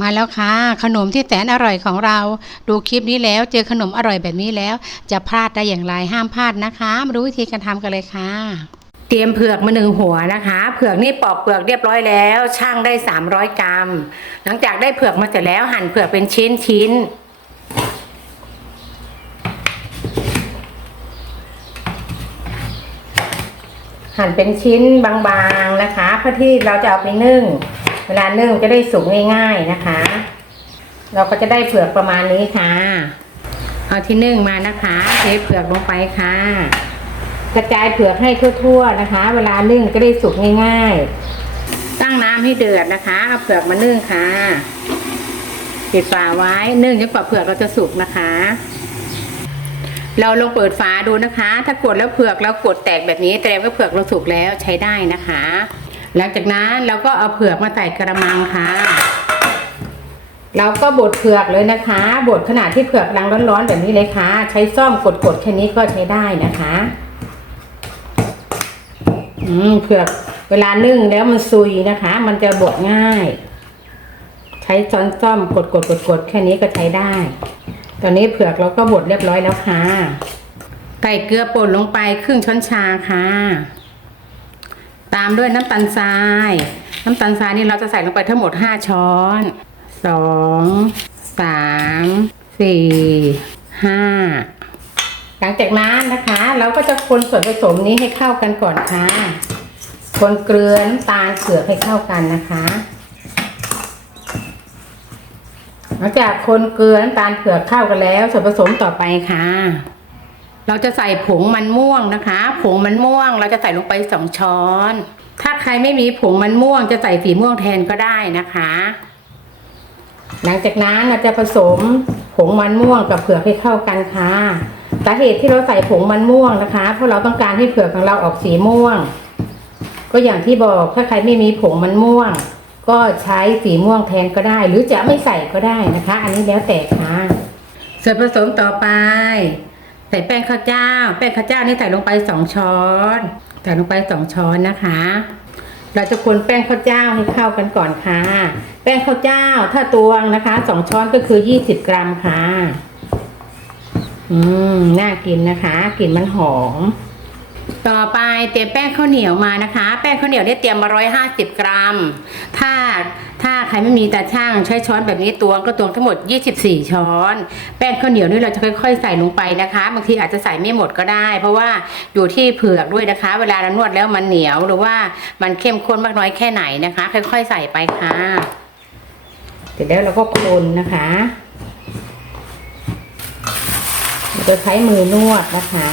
มาแล้วค่ะ ขนมที่แสนอร่อยของเรา ดูคลิปนี้แล้วเจอขนมอร่อยแบบนี้แล้ว จะพลาดได้อย่างไรห้ามพลาดนะคะมาดูวิธีการทำกันเลยค่ะ เตรียมเผือกมาหนึ่งหัวนะคะ เผือกนี่ปอกเปลือกเรียบร้อยแล้วช่างได้ 300 กรัม หลังจากได้เผือกมาเสร็จแล้วหั่นเผือกเป็นชิ้นชิ้นหั่นเป็นชิ้นบางๆนะคะเพื่อที่เราจะเอาไปนึ่ง เวลานึ่งจะได้สุกง่ายๆนะคะ เราก็จะได้เผือกประมาณนี้ค่ะ เอาที่นึ่งมานะคะเทเผือกลงไปค่ะ กระจายเผือกให้ทั่ว ๆนะคะ เวลานึ่งจะได้สุกง่ายๆ ตั้งน้ำให้เดือดนะคะเอาเผือกมานึ่งค่ะปิดฝาไว้นึ่งจนกว่าเผือกเราจะสุกนะคะ เราลองเปิดฝาดูนะคะ ถ้ากดแล้วเผือกแล้วกดแตกแบบนี้แสดงว่าเผือกเราสุกแล้วใช้ได้นะคะ หลังจากนั้นเราก็เอาเผือกมาใส่กระมังค่ะ เราก็บดเผือกเลยนะคะ บดขนาดที่เผือกรังร้อนๆแบบนี้เลยค่ะ ใช้ซ่อมกดๆแค่นี้ก็ใช้ได้นะคะ อืมเผือกเวลานึ่งแล้วมันซุยนะคะ มันจะบดง่าย ใช้ช้อนซ่อมกดๆกดๆแค่นี้ก็ใช้ได้ ตอนนี้เผือกเราก็บดเรียบร้อยแล้วค่ะใส่เกลือป่นลงไปครึ่งช้อนชาค่ะ ตามด้วยน้ำตาลทราย น้ำตาลทรายนี่เราจะใส่ลงไปทั้งหมดห้าช้อนสองสามสี่ห้าหลังจากนั้นนะคะ เราก็จะคนส่วนผสมนี้ให้เข้ากันก่อนค่ะ คนเกลือน้ำตาลเผือกให้เข้ากันนะคะหลังจากคนเกลือน้ำตาลเผือกเข้ากันแล้ว ส่วนผสมต่อไปค่ะ เราจะใส่ผงมันม่วงนะคะ ผงมันม่วงเราจะใส่ลงไปสองช้อน ถ้าใครไม่มีผงมันม่วงจะใส่สีม่วงแทนก็ได้นะคะ หลังจากนั้นเราจะผสมผงมันม่วงกับเผือกให้เข้ากันค่ะ สาเหตุที่เราใส่ผงมันม่วงนะคะ เพราะเราต้องการให้เผือกของเราออกสีม่วง ก็อย่างที่บอกถ้าใครไม่มีผงมันม่วง ก็ใช้สีม่วงแทนก็ได้ หรือจะไม่ใส่ก็ได้นะคะ อันนี้แล้วแต่ค่ะ ส่วนผสมต่อไป ส่แป้งข้าวเจ้า แป้งข้าวเจ้านี่ใส่ลงไปสองช้อนใส่ลงไปสองช้อนนะคะ เราจะคนแป้งข้าวเจ้าให้เข้ากันก่อนค่ะ แป้งข้าวเจ้าถ้าตวงนะคะสองช้อนก็คือยี่สิบกรัมค่ะ อืมน่ากินนะคะกลิ่นมันหอม ต่อไปเตรียมแป้งข้าวเหนียวมานะคะ แป้งข้าวเหนียวเนี่ยเตรียมมาร้อยห้าสิบกรัม ถ้าถ้าใครไม่มีตาช่างใช้ช้อนแบบนี้ตวงก็ตวงทั้งหมด 24 ช้อน แป้งข้าวเหนียวนี่เราจะค่อยๆ ใส่ลงไปนะคะ บางทีอาจจะใส่ไม่หมดก็ได้ เพราะว่าอยู่ที่เผือกด้วยนะคะ เวลาเรานวดแล้วมันเหนียวหรือว่ามันเข้มข้นมากน้อยแค่ไหนนะคะ ค่อยๆ ใส่ไปค่ะเสร็จแล้วเราก็คนนะคะเราจะใช้มือนวดนะคะ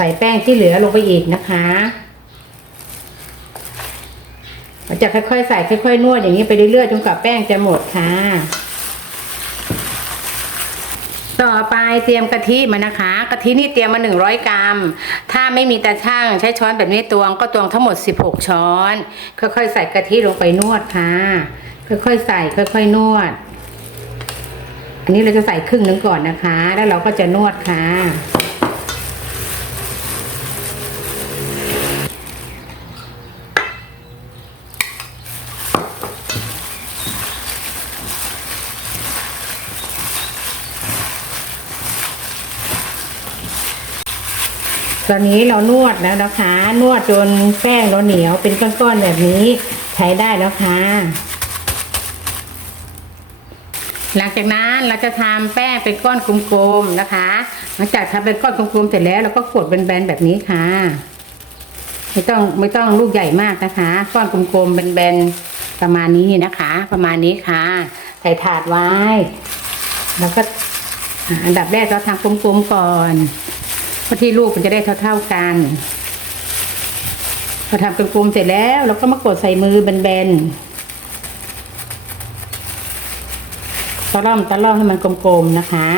ส่แป้งที่เหลือลงไปอีกนะคะเราจะค่อยๆใส่ค่อยๆนวดอย่างนี้ไปเรื่อยๆจนกว่าแป้งจะหมดค่ะ ต่อไปเตรียมกะทิมานะคะ กะทินี่เตรียมมา 100 กรัม ถ้าไม่มีตาช่างใช้ช้อนแบบนี้ตวงก็ตวงทั้งหมด 16 ช้อน ค่อยๆใส่กะทิลงไปนวดค่ะ ค่อยๆใส่ค่อยๆนวด อันนี้เราจะใส่ครึ่งหนึงก่อนนะคะ แล้วเราก็จะนวดค่ะ ตอนนี้เรานวดแล้วนะคะ นวดจนแป้งเราเหนียวเป็นก้อนๆแบบนี้ใช้ได้แล้วค่ะ หลังจากนั้นเราจะทำแป้งเป็นก้อนกลมๆนะคะ หลังจากทำเป็นก้อนกลมๆเสร็จแล้วเราก็กดเป็นแบนๆแบบนี้ค่ะ ไม่ต้องไม่ต้องลูกใหญ่มากนะคะ ก้อนกลมๆแบนๆประมาณนี้นะคะ ประมาณนี้ค่ะ ใส่ถาดไว้ แล้วก็อันดับแรกเราทำกลมๆก่อน เพื่อที่ลูกมันจะได้เท่าๆกันพอทำกลมๆเสร็จแล้ว เราก็มากดใส่มือแบนๆตะล่อมตะล่อมให้มันกลมๆนะคะ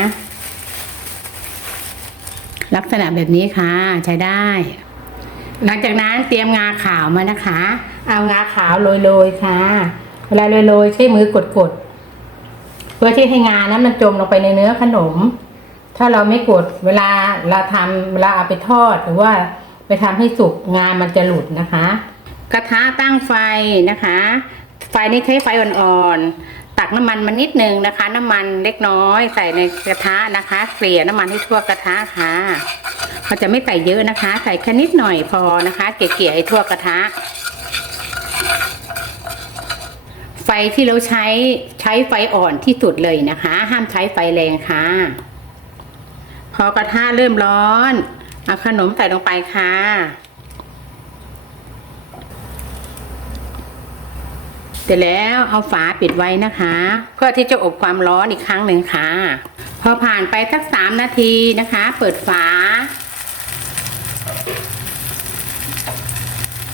ลักษณะแบบนี้ค่ะใช้ได้ หลังจากนั้นเตรียมงาขาวมานะคะ เอางาขาวโรยๆค่ะ เวลาโรยๆใช้มือกดๆเพื่อที่ให้งานั้นมันจมลงไปในเนื้อขนม ถ้าเราไม่กดเวลาเราทำเวลาเอาไปทอดหรือว่าไปทำให้สุกงามันจะหลุดนะคะ กระทะตั้งไฟนะคะ ไฟนี้ใช้ไฟอ่อนๆตักน้ำมันมานิดนึงนะคะ น้ำมันเล็กน้อย ใส่ในกระทะนะคะ เกลี่ยน้ำมันให้ทั่วกระทะค่ะเราจะไม่ใส่เยอะนะคะ ใส่แค่นิดหน่อยพอนะคะ เกลี่ยให้ทั่วกระทะไฟที่เราใช้ใช้ไฟอ่อนที่สุดเลยนะคะ ห้ามใช้ไฟแรงค่ะ พอกระทะเริ่มร้อนเอาขนมใส่ลงไปค่ะ เสร็จแล้วเอาฝาปิดไว้นะคะ เพื่อที่จะอบความร้อนอีกครั้งหนึ่งค่ะ พอผ่านไปสักสามนาทีนะคะ เปิดฝา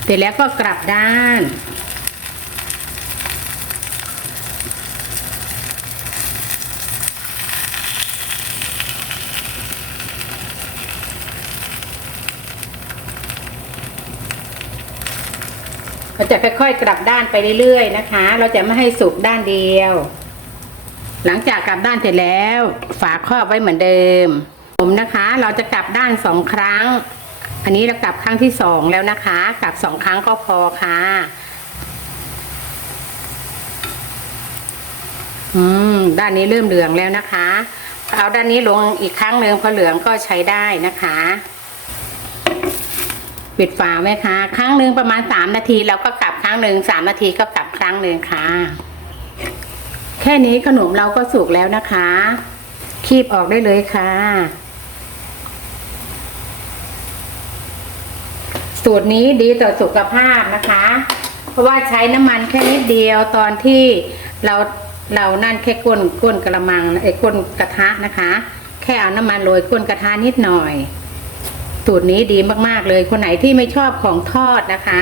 เสร็จแล้วก็กลับด้าน จะค่อยๆกลับด้านไปเรื่อยๆนะคะ เราจะไม่ให้สุกด้านเดียว หลังจากกลับด้านเสร็จแล้ว ฝาครอบไว้เหมือนเดิม ผมนะคะ เราจะกลับด้านสองครั้ง อันนี้เรากลับครั้งที่สองแล้วนะคะ กลับสองครั้งก็พอค่ะ อืม ด้านนี้เริ่มเหลืองแล้วนะคะ เอาด้านนี้ลงอีกครั้งหนึ่งพอเหลืองก็ใช้ได้นะคะ ปิดฝาไว้ค่ะ ครั้งหนึ่งประมาณสามนาทีแล้วก็กลับครั้งหนึ่งสามนาทีก็กลับครั้งหนึ่งค่ะ แค่นี้ขนมเราก็สุกแล้วนะคะ คีบออกได้เลยค่ะ สูตรนี้ดีต่อสุขภาพนะคะ เพราะว่าใช้น้ำมันแค่นิดเดียวตอนที่เราเรานั่นแค่ก้นก้นกระมังไอ้ก้นกระทะนะคะ แค่เอาน้ำมันโรยก้นกระทะนิดหน่อย สูตรนี้ดีมากๆ เลยคนไหนที่ไม่ชอบของทอดนะคะ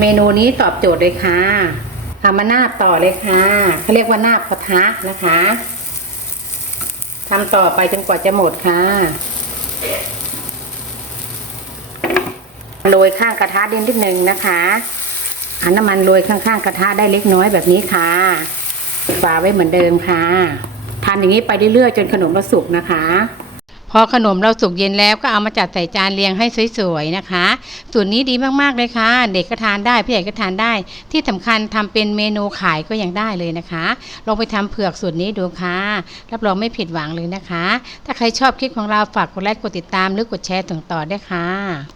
เมนูนี้ตอบโจทย์เลยค่ะทำมานาบต่อเลยค่ะเขาเรียกว่านาบกระทะนะคะทำต่อไปจนกว่าจะหมดค่ะโรยข้างกระทะดินนิดนึงนะคะอาน้ำมันโรยข้างๆกระทะได้เล็กน้อยแบบนี้ค่ะฝาไว้เหมือนเดิมค่ะทำอย่างนี้ไปเรื่อยๆจนขนมเราสุกนะคะ อขนมเราสุกเย็นแล้วก็เอามาจัดใส่จานเรียงให้สวยๆนะคะสูตรนี้ดีมากๆเลยค่ะ เด็กก็ทานได้ผู้ใหญ่ก็ทานได้ ที่สำคัญทำเป็นเมนูขายก็ยังได้เลยนะคะลองไปทำเผือกสูตรนี้ดูค่ะรับรองไม่ผิดหวังเลยนะคะ ถ้าใครชอบคลิปของเราฝากกดไลค์กดติดตามหรือกดแชร์ต่อๆได้วยค่ะ